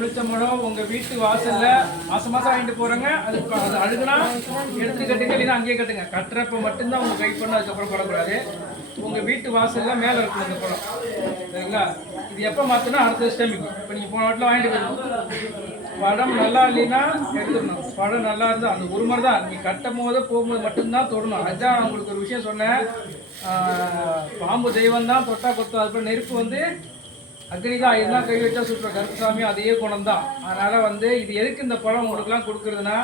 புளிச்சம்பழம் உங்க வீட்டு வாசல்ல மாசம் மாசம் வாங்கிட்டு போறங்க. அது அது அழுகுனா எடுத்து கட்டுங்க இல்லைன்னா அங்கேயே கட்டுங்க. கட்டுறப்ப மட்டும்தான் உங்க கை பண்ண அதுக்கப்புறம் போடக்கூடாது. உங்க வீட்டு வாசல்ல மேல இருக்கும் இந்த பழம் சரிங்களா? இது எப்போ மாத்தினா அடுத்த டைமுக்கு இப்போ நீங்க போன வாட்டில் வாங்கிட்டு போயிருக்கோம் பழம் நல்லா இல்லைன்னா எடுத்துடணும். பழம் நல்லா இருந்தால் அந்த ஒரு மாதிரி தான் நீ கட்டும் போது போகும்போது மட்டும்தான் தொடணும். அதுதான் உங்களுக்கு ஒரு விஷயம் சொன்னேன். பாம்பு தெய்வம் தான் தொட்டா கொத்தும். அதுக்கப்புறம் நெருப்பு வந்து அக்னிதா தான் என்ன கை வச்சா சுற்ற கருப்புசாமி அதே குணம் தான் அதனால வந்து இது எதுக்கு இந்த பழம் உங்களுக்குலாம் கொடுக்குறதுன்னா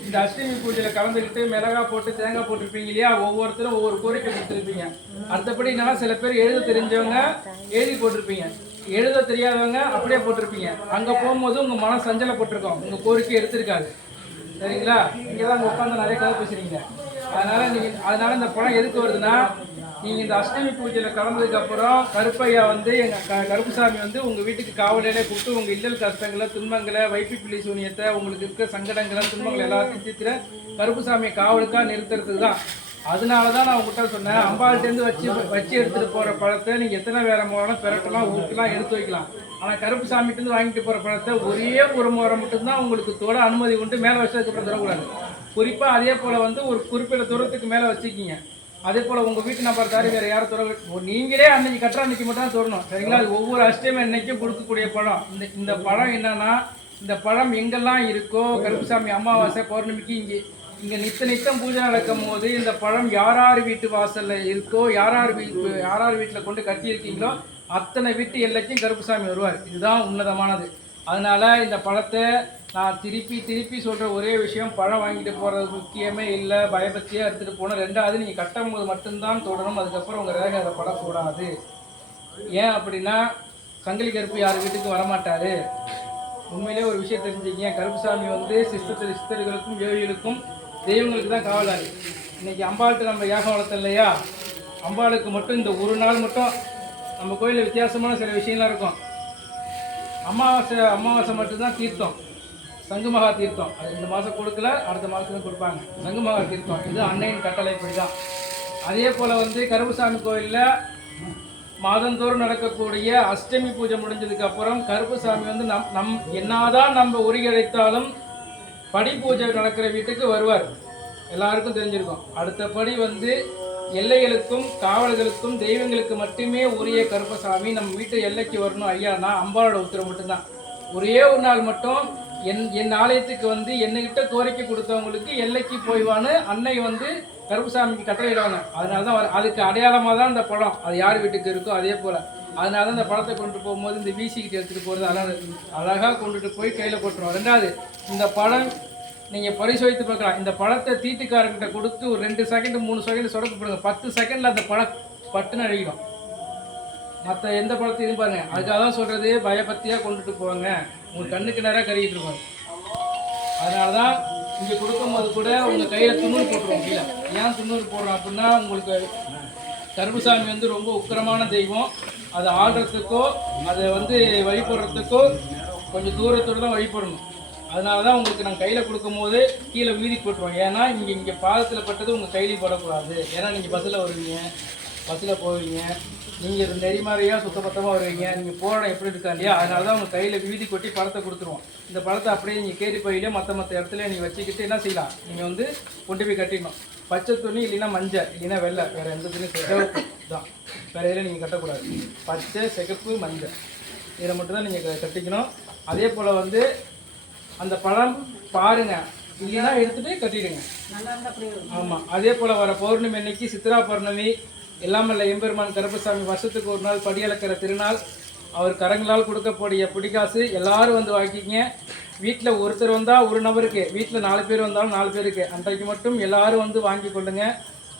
இந்த அஷ்டமி பூஜையில கலந்துக்கிட்டு மிளகா போட்டு தேங்காய் போட்டிருப்பீங்க இல்லையா? ஒவ்வொருத்தரும் ஒவ்வொரு கோரிக்கை கொடுத்துருப்பீங்க அடுத்தபடி என்னன்னா சில பேர் எழுத தெரிஞ்சவங்க எழுதி போட்டிருப்பீங்க. எழுத தெரியாதவங்க அப்படியே போட்டிருப்பீங்க. அங்க போகும்போது உங்க மனம் சஞ்சலப்பட்டிருக்கோம் உங்க கோரிக்கை எடுத்திருக்காது. சரிங்களா? இங்கே தான் உட்காந்து நிறைய கதை பேசுறீங்க. அதனால நீங்க அதனால இந்த பழம் எதுக்கு வருதுன்னா நீங்கள் இந்த அஷ்டமி பூஜையில் கலந்ததுக்கப்புறம் கருப்பையா வந்து எங்கள் க- கருப்புசாமி வந்து உங்கள் வீட்டுக்கு காவலையில கூப்பிட்டு உங்கள் இல்லல் கஷ்டங்களை துன்பங்களை வைப்பு பிள்ளை சூனியத்தை உங்களுக்கு இருக்க சங்கடங்களை துன்பங்களை எல்லாத்தையும் தீர்த்துற கருப்புசாமியை காவலுக்காக நிறுத்துறதுக்கு தான் அதனால தான் நான் உங்கள்கிட்ட சொன்னேன் அம்பாள்கிட்டேருந்து வச்சு வச்சு எடுத்துகிட்டு போகிற பழத்தை நீங்கள் எத்தனை வேற முறை பெரட்டலாம் ஊட்டலாம் எடுத்து வைக்கலாம். ஆனால் கருப்பு வாங்கிட்டு போகிற பழத்தை ஒரே ஒரு முறை மட்டும்தான் உங்களுக்கு தோட அனுமதி உண்டு மேலே வச்சதுக்கப்புறம் தரக்கூடாது. குறிப்பாக அதே போல் வந்து ஒரு குறிப்பிட்ட தூரத்துக்கு மேலே வச்சுக்கிங்க. அதே போல உங்க வீட்டு நம்பர் தாரி வேற யாரும் தொட நீங்களே அன்னைக்கு கட்டுற அன்னைக்கு மட்டும் தான் தொடணும் சரிங்களா? அது ஒவ்வொரு அஷ்டமி அன்னைக்கும் கொடுக்கக்கூடிய பழம். இந்த இந்த பழம் என்னன்னா இந்த பழம் எங்கெல்லாம் இருக்கோ கருப்புசாமி அமாவாசை பௌர்ணமிக்கு இங்கே இங்க நித்த நித்தம் பூஜை நடக்கும் போது இந்த பழம் யாரார் வீட்டு வாசல்ல இருக்கோ யாரார் வீட்டு யாரார் வீட்டுல கொண்டு கட்டி இருக்கீங்களோ அத்தனை வீட்டு எல்லைக்கும் கருப்புசாமி வருவார். இதுதான் உன்னதமானது. அதனால் இந்த பழத்தை நான் திருப்பி திருப்பி சொல்கிற ஒரே விஷயம் பழம் வாங்கிட்டு போகிறது முக்கியமே இல்லை பயபக்தியாக எடுத்துகிட்டு போகணும். ரெண்டாவது நீங்கள் கட்டும் போது மட்டும்தான் தொடரும் அதுக்கப்புறம் உங்கள் ரேகை அதை படக்கூடாது ஏன் அப்படின்னா சங்கிலி கருப்பு யார் வீட்டுக்கு வரமாட்டார். உண்மையிலே ஒரு விஷயம் தெரிஞ்சுக்கங்க. கருப்புசாமி வந்து சிஸ்தர் சிஸ்தர்களுக்கும் யோகிகளுக்கும் தெய்வங்களுக்கு தான் காவலாளி. இன்னைக்கு அம்பாள்கிட்ட நம்ம யாகம் வளர்த்தோம் இல்லையா? அம்பாளுக்கு மட்டும் இந்த ஒரு நாள் மட்டும் நம்ம கோயிலில் வித்தியாசமான சில விஷயம்லாம் இருக்கும். அமாவாசை அமாவாசை மட்டும்தான் தீர்த்தம். சங்குமகா தீர்த்தம். அது இந்த மாதம் கொடுக்கல அடுத்த மாதத்துல கொடுப்பாங்க. சங்குமகா தீர்த்தம். இது அன்னையின் கட்டளை இப்படி தான் அதே போல் வந்து கருப்புசாமி கோயிலில் மாதந்தோறும் நடக்கக்கூடிய அஷ்டமி பூஜை முடிஞ்சதுக்கு அப்புறம் கருப்புசாமி வந்து நம் நம் என்னதான் நம்ம ஒருங்கிணைத்தாலும் படி பூஜை நடக்கிற வீட்டுக்கு வருவார். எல்லாருக்கும் தெரிஞ்சிருக்கும். அடுத்தபடி வந்து எல்லைகளுக்கும் காவலர்களுக்கும் தெய்வங்களுக்கு மட்டுமே உரிய கருப்பசாமி நம்ம வீட்டு எல்லைக்கு வரணும் ஐயானா அம்பாளோட உத்தரவு மட்டும்தான். ஒரே ஒரு நாள் மட்டும் என் என் ஆலயத்துக்கு வந்து என்னகிட்ட கோரிக்கை கொடுத்தவங்களுக்கு எல்லைக்கு போய்வான்னு அன்னை வந்து கருப்புசாமிக்கு கட்டளையிடுவாங்க. அதனால தான் அதுக்கு அடையாளமாக தான் இந்த படம் அது யார் வீட்டுக்கு இருக்கோ அதே போல். அதனால தான் இந்த பழத்தை கொண்டு போகும்போது இந்த வீசிக்கிட்டு எடுத்துகிட்டு போகிறது அழகாக அழகாக கொண்டுட்டு போய் கையில் போட்டுருவோம் ரெண்டாவது இந்த பழம் நீங்கள் பரிசோதித்து பார்க்கலாம். இந்த பழத்தை தீட்டுக்காரங்கிட்ட கொடுத்து ஒரு ரெண்டு செகண்ட் மூணு செகண்ட் சொடக்கு போடுங்க. பத்து செகண்டில் அந்த பழம் பட்டுன்னு அழிக்கும் மற்ற எந்த பழத்தையும் பாருங்க. அதுக்காக தான் சொல்கிறது பயபக்தியாக கொண்டுட்டு போவாங்க உங்கள் கண்ணுக்கு நேராக கருகிட்டு இருப்பாங்க அதனால தான் இங்கே கொடுக்கும்போது கூட உங்கள் கையில் துண்ணூறு போட்டுருவோம் கீழே. ஏன் துண்ணூறு போடுறோம் அப்படின்னா உங்களுக்கு கருப்புசாமி வந்து ரொம்ப உக்கிரமான தெய்வம். அதை ஆடுறதுக்கோ அதை வந்து வழிபடுறதுக்கோ கொஞ்சம் தூரத்தோடு தான் வழிபடணும். அதனால தான் உங்களுக்கு நான் கையில் கொடுக்கும்போது கீழே வீதி போட்டுருவோம் ஏன்னா இங்கே இங்கே பாதத்தில் பட்டது உங்கள் கையிலையும் போடக்கூடாது. ஏன்னா நீங்கள் பஸ்ஸில் வருவீங்க. பஸ்ஸில் போவீங்க. நீங்கள் நெறிமாறையாக சுத்தபத்தமாக வருவீங்க. நீங்கள் போகிற எப்படி இருக்கா இல்லையா? அதனால தான் உங்கள் கையில் வீதி கொட்டி பழத்தை கொடுத்துருவோம். இந்த பழத்தை அப்படியே நீங்கள் கேரி பையிலே மற்ற மற்ற இடத்துல நீங்கள் வச்சுக்கிட்டு என்ன செய்யலாம்? நீங்கள் வந்து கொண்டு போய் கட்டிடணும். பச்சை துணி இல்லைன்னா மஞ்சள் இல்லைன்னா வெள்ளை. வேறு எந்த துணி சிவப்பு தான் வேறு எதில் நீங்கள் கட்டக்கூடாது. பச்சை சிகப்பு மஞ்சள். இதை மட்டும்தான் நீங்கள் கட்டிக்கணும். அதே போல் வந்து அந்த பழம் பாருங்க. இல்லைன்னா எடுத்துட்டு கட்டிடுங்க. ஆமா. அதே போல வர பௌர்ணமி அன்னைக்கு சித்ரா பௌர்ணமி எல்லாமல்ல எம்பெருமான் கருப்பசாமி வருஷத்துக்கு ஒரு நாள் படியளக்கிற திருநாள் அவர் கரங்களால் கொடுக்கக்கூடிய பிடிக்காசு எல்லாரும் வந்து வாங்கிக்கிங்க. வீட்டில் ஒருத்தர் வந்தால் ஒரு நபருக்கு வீட்டில் நாலு பேர் வந்தாலும் நாலு பேருக்கு அன்றைக்கு மட்டும் எல்லாரும் வந்து வாங்கி கொள்ளுங்க.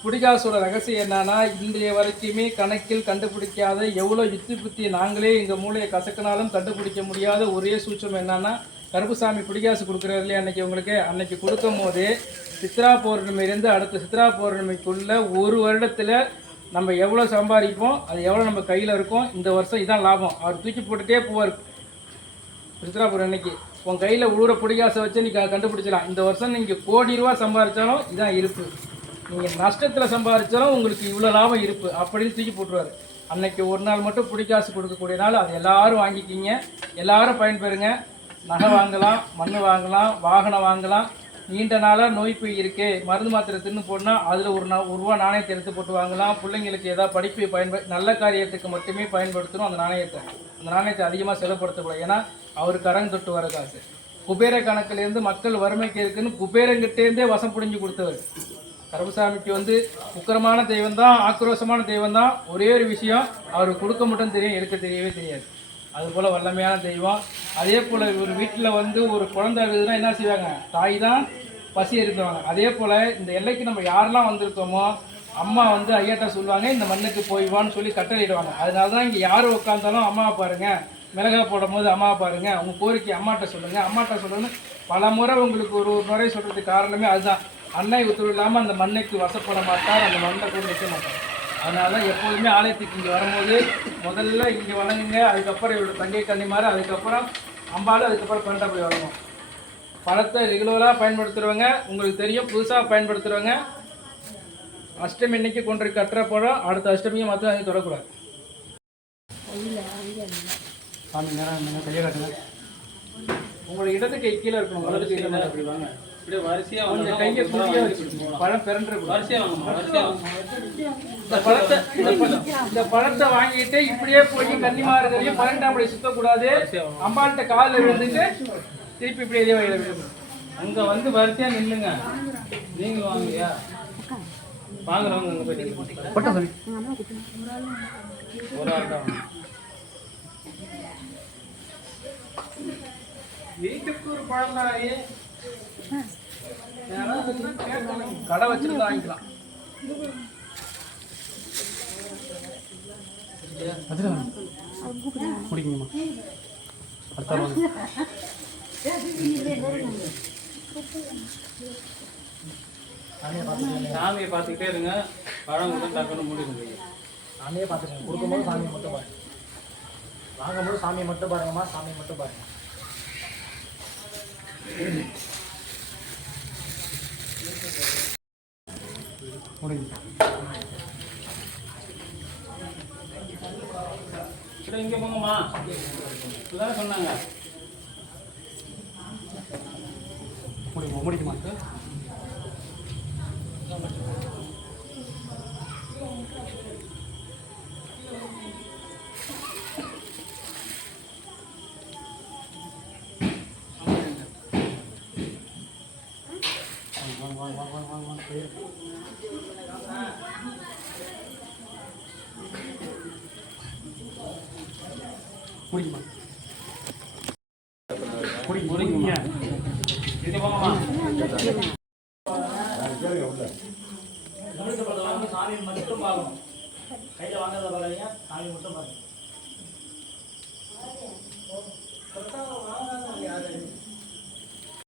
பிடிக்காசோட ரகசியம் என்னன்னா இன்றைய வரைக்குமே கணக்கில் கண்டுபிடிக்காத எவ்வளோ யுத்தி புத்தி நாங்களே எங்கள் மூளையை கசக்கினாலும் கண்டுபிடிக்க முடியாத ஒரே சூட்சம் என்னன்னா கருப்புசாமி பிடிக்காசு கொடுக்குறாரு அன்னைக்கு உங்களுக்கு? அன்னைக்கு கொடுக்கும் போது சித்ரா பௌர்ணமியிலேருந்து அடுத்த சித்ரா பௌர்ணமிக்குள்ளே ஒரு வருடத்தில் நம்ம எவ்வளோ சம்பாதிப்போம் அது எவ்வளோ நம்ம கையில் இருக்கும் இந்த வருஷம் இதான் லாபம். அவர் தூக்கி போட்டுட்டே போவார் சித்ராபுரம் அன்னைக்கு. உன் கையில் உழுற பிடிக்காசை வச்சு நீ கண்டுபிடிச்சிடலாம். கண்டுபிடிச்சலாம் இந்த வருஷம் நீங்கள் கோடி ரூபா சம்பாதிச்சாலும் இதான் இருப்பு. நீங்கள் நஷ்டத்தில் சம்பாதிச்சாலும் உங்களுக்கு இவ்வளோ லாபம் இருப்பு அப்படின்னு தூக்கி போட்டுருவாரு. அன்னைக்கு ஒரு நாள் மட்டும் பிடிக்காசு கொடுக்கக்கூடிய நாள். அது எல்லாரும் வாங்கிக்கிங்க. எல்லாரும் பயன்பெறுங்க. நகை வாங்கலாம் மண் வாங்கலாம் வாகனம் வாங்கலாம். நீண்ட நாளாக நோய் போய் இருக்கே. மருந்து மாத்திரை தின்னு போனால் அதில் ஒரு நா ஒரு ரூபா நாணயத்தை எடுத்து போட்டு வாங்கலாம். பிள்ளைங்களுக்கு ஏதாவது படிப்பு பயன்படு நல்ல காரியத்துக்கு மட்டுமே பயன்படுத்தணும் அந்த நாணயத்தை. அந்த நாணயத்தை அதிகமாக செலவுப்படுத்தக்கூடாது ஏன்னா அவர் கரங்க தொட்டு வர காசு. குபேர கணக்கிலேருந்து மக்கள் வறுமைக்கு இருக்குன்னு குபேரங்கிட்டேருந்தே வசம் புடிஞ்சு கொடுத்தவர். கருமசாமிக்கு வந்து உக்கரமான தெய்வம் தான் ஆக்ரோஷமான தெய்வம் தான் ஒரே ஒரு விஷயம் அவர் கொடுக்க மட்டும் தெரியும் எடுக்க தெரியவே தெரியாது. அது போல் வல்லமையான தெய்வம். அதே போல் ஒரு வீட்டில் வந்து ஒரு குழந்தை இருக்குதுன்னா என்ன செய்வாங்க? தாய் தான் பசி எடுத்துவாங்க அதே போல் இந்த எல்லைக்கு நம்ம யாரெல்லாம் வந்திருக்கோமோ அம்மா வந்து ஐயாட்ட சொல்லுவாங்க இந்த மண்ணுக்கு போய்வான்னு சொல்லி கட்டளையிடுவாங்க. அதனால தான் இங்கே யார் உட்காந்தாலும் அம்மாவை பாருங்கள் மிளகா போடும் போது அம்மாவை பாருங்கள் உங்கள் கோரிக்கை அம்மாட்ட சொல்லுங்கள் அம்மாட்ட சொல்லுங்கன்னு பல முறை உங்களுக்கு ஒரு ஒரு முறை சொல்கிறதுக்கு காரணமே அதுதான். அன்னை உத்தரவு இல்லாமல் அந்த மண்ணுக்கு வசப்பட மாட்டார். அந்த மண்ணை கூட நிற்க மாட்டார். அதனால தான் எப்போதுமே ஆலயத்துக்கு இங்கே வரும்போது முதல்ல இங்கே வணங்குங்க அதுக்கப்புறம் இவரோட தங்கை கன்னிமாரு அதுக்கப்புறம் அம்பாள் அதுக்கப்புறம் பன்னெண்டா போய் வரணும் பழத்தை ரெகுலராக பயன்படுத்துகிறவங்க உங்களுக்கு தெரியும் புதுசாக பயன்படுத்துகிறவங்க அஷ்டமி இன்னைக்கு கொண்டு கட்டுற பழம் அடுத்த அஷ்டமியை மாற்ற அங்கே தொடக்கூடாது சாமி நேரம் கையை காட்டுங்க உங்களோட இடது கை கீழே இருக்கணும் வலது கை மேலே அப்படி வாங்க அப்படியே வரிசையா கொஞ்சம் கையை குட்டியாக வச்சுக்கணும். பழம் பிறன்ற வரிசையா வாங்க வரிசையா வாங்க இந்த பழத்தை இந்த பழ- இந்த பழத்தை வாங்கிட்டு இப்படியே போய் கன்னிமார்களையும் பன்னெண்டாம் படி சுத்தக்கூடாது. அம்பாள்கிட்ட காலில் விழுந்துட்டு திருப்பி இப்படி இதே அங்க வந்து வரிசையா நில்லுங்க. நீங்க வாங்கயா வாங்குறவங்க அங்க போயிட்டு ஒரு ஆள் தான் வாங்க. வீட்டுக்கு ஒரு பழம் தானே கடை வச்சிருந்தா வாங்கிக்கலாம். குடிங்கம்மா அடுத்த வாங்க சாமியை பார்த்துக்கிட்டே இருங்க. பழம் மட்டும் டக்குன்னு முடியுங்க சாமியே பார்த்துக்கோங்க. கொடுக்கும்போது சாமியை மட்டும் பாருங்க. வாங்கும்போது சாமியை மட்டும் பாருங்கம்மா. சாமியை மட்டும் பாருங்க. சரி இங்கே போங்கம்மா. இப்படிதான் சொன்னாங்க. முடியுமா முடிக்குமா முடிக்குமா முடியுங்கம்மா இங்கே போங்கம்மா சாமி மட்டும் பார்க்கணும் கையில் வாங்குறத பாருங்க சாமி மட்டும் பாருங்க